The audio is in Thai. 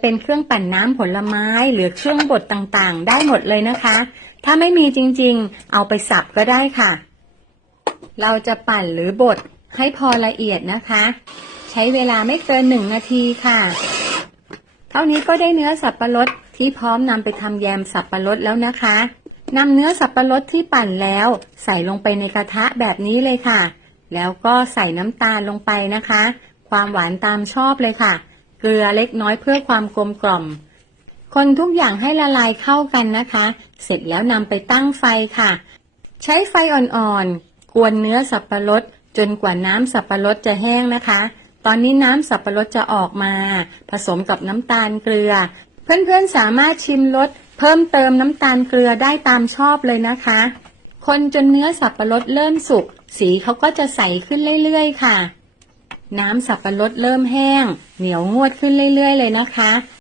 เป็นเครื่องปั่นน้ำผลไม้หรือเครื่องบดต่างๆ ได้หมดเลยนะคะ ถ้าไม่มีจริงๆ เอาไปสับก็ได้ค่ะ เราจะปั่นหรือบดให้พอละเอียดนะคะ ใช้เวลาไม่เกินหนึ่งนาทีค่ะ เท่านี้ก็ได้เนื้อสับปะรดที่พร้อมนำไปทำแยมสับปะรดแล้วนะคะนำเนื้อสับปะรดที่ปั่นแล้ว ใส่ลงไปในกระทะแบบนี้เลยค่ะ แล้วก็ใส่น้ำตาลลงไปนะคะ ความหวานตามชอบเลยค่ะ เกลือเล็กน้อยเพื่อความกลมกล่อม คนทุกอย่างให้ละลายเข้ากันนะคะ เสร็จแล้วนำไปตั้งไฟค่ะ ใช้ไฟอ่อนๆ กวนเนื้อสับปะรดจนกว่าน้ำสับปะรดจะแห้งนะคะ ตอนนี้น้ำสับปะรดจะออกมา ผสมกับน้ำตาลเกลือ เพื่อนๆสามารถชิมรสเพิ่มเติมน้ำตาลเกลือได้ตามชอบเลยนะคะ คนจนเนื้อสับปะรดเริ่มสุก สีเขาก็จะใสขึ้นเรื่อยๆ ค่ะ น้ำสับปะรดเริ่มแห้ง เหนียวงวดขึ้นเรื่อย ๆ เลยนะคะ